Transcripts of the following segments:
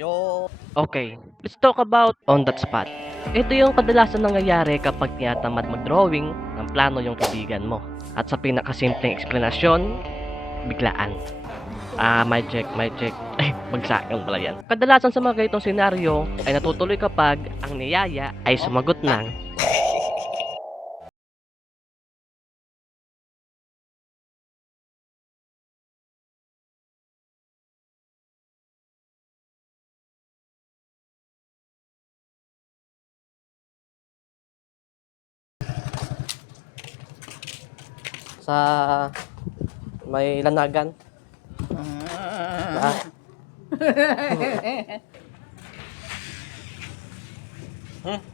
Okay, let's talk about on that spot. Ito yung kadalasan nangyayari kapag tinatamad mag-drawing ng plano yung kaibigan mo. At sa pinakasimpleng eksplanasyon, biglaan. Mic check, mic check. Ay, bagsakan pala yan. Kadalasan sa mga ganitong senaryo ay natutuloy kapag ang niyaya ay sumagot ng sa may lanagan.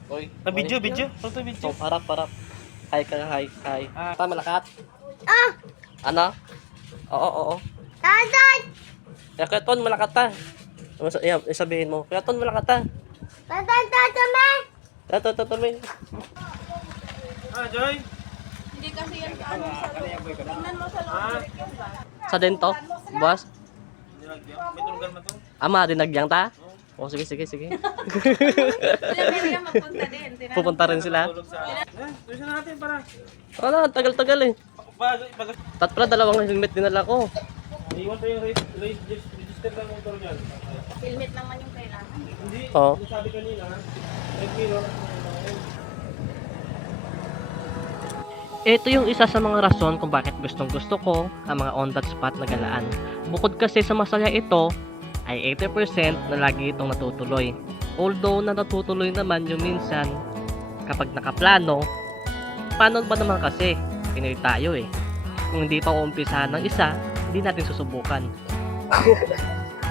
Oy, Video. Photo video. harap. Hi ka, hi. Malakat. Ah! Ano? Oo. Tatay! Kaya ton, malakat ta. Sabihin mo. Kaya ton, malakat ta. Tatay, tatay! Tatamin. Joy. Hindi kasi yan ano sa loob. Tingnan mo sa loob. Sa dento, boss. May tulugan mo to. Dinagyang ta? Oh, sige. Sila yan magpunta din. Pupunta rin sila. Tulog sa... Tuloy na natin para... Wala, tagal eh. Bago... Pala, dalawang helmet dinala ko. Iwan tayo yung register ng motor dyan. Helmet naman yung kailangan. Hindi, Oo. yung sabi kanina, red mirror. Ito yung isa sa mga rason kung bakit gustong gusto ko ang mga on that spot na galaan. Bukod kasi sa masaya ito, ay 80% na lagi itong natutuloy. Although na natutuloy naman yung minsan kapag nakaplano, paano ba naman kasi? Pinoy tayo eh. Kung hindi pa uumpisahan ng isa, hindi natin susubukan.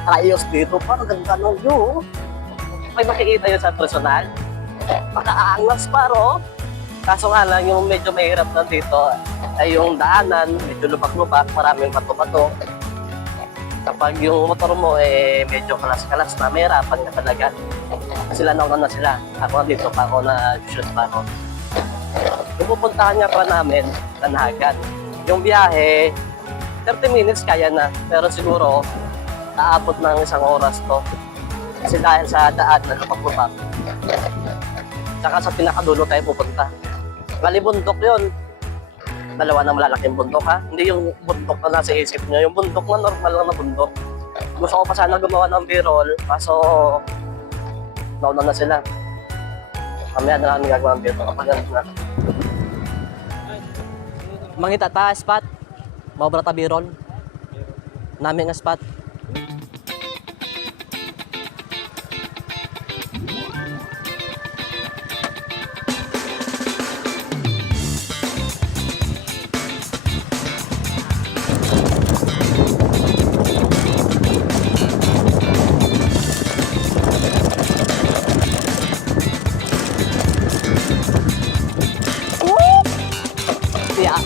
Ayos dito, parang ganda ng view. May makikita yun sa personal. Makaangas paro. Kaso nga lang, yung medyo mahirap na dito ay yung daanan, medyo lubak-lubak, maraming bato-bato. Kapag yung motor mo medyo kalas-kalas na, mahirapan ka talaga. Sila nauna na sila. Ako dito pa ako na-shoot pa ako. Yung pupuntahan niya pa namin, Tanahagan. Yung biyahe, 30 minutes kaya na. Pero siguro, aabot ng 1 oras to. Kasi dahil sa daan na lubak-lubak. Saka sa pinakadulo tayo pupunta. Bali bundok yun. Dalawa na malalaking bundok ha. Hindi yung bundok na nasa isip nyo. Yung bundok na normal lang na bundok. Gusto ko pa sana gumawa ng B-roll. Kaso nauna na sila. Mamaya na namin gagawa ng B-roll. Kapag na. Mangita ta spot. Mabra ta B-roll. Namin nga spot. Yeah.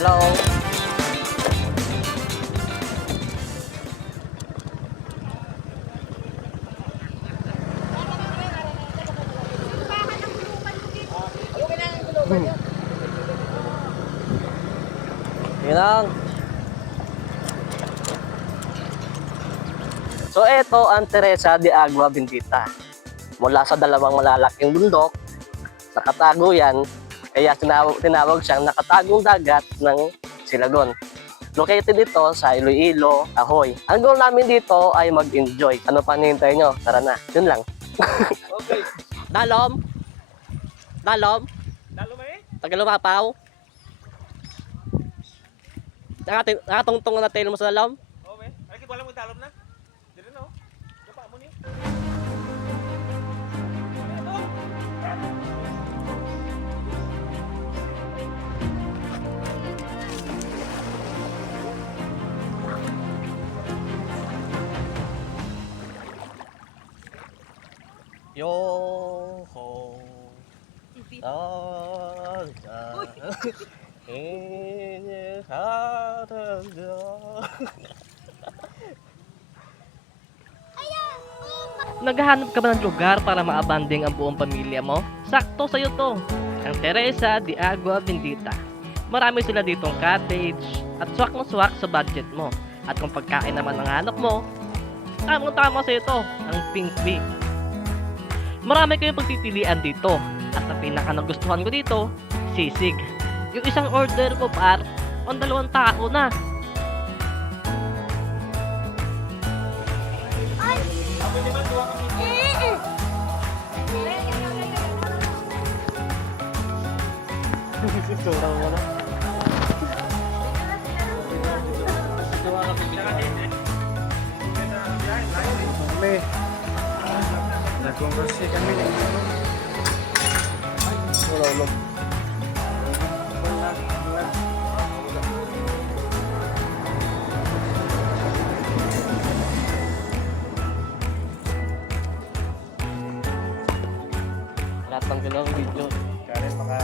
Hello. Yan. So ito ang Teresa de Agua Bendita. Mula sa dalawang malalaking bundok, nakatago yan, kaya tinawag siyang nakatagong dagat ng Silagon. Located dito sa Iloilo, Ahoy. Ang goal namin dito ay mag-enjoy. Ano pa nihintay nyo? Tara na. Yun lang. Okay. Dalom? Dalo mo eh? Tagalumapaw? Nakatungtong na tail mo sa dalom? Okay. Ay, wala mo talom na? Dito na oh. Kapa mo ni. Yo ho. In your heart of gold. Naghahanap ka ba ng lugar para maabanding ang buong pamilya mo? Sakto sa'yo to. Ang Teresa de Agua Bendita. Marami sila ditong cottage at swak na swak sa budget mo. At kung pagkain naman ang hanap mo, tamang-tama sa'yo to, ang Pink Bee. Marami kayong pagpipilian dito. At ang pinaka nagustuhan ko dito, sisig. Yung isang order mo par, on 2 tao na. Surang mo na. Kami. Nagkongkursi kami ng Wala. Lahat ng gano'ng video. Kaya mga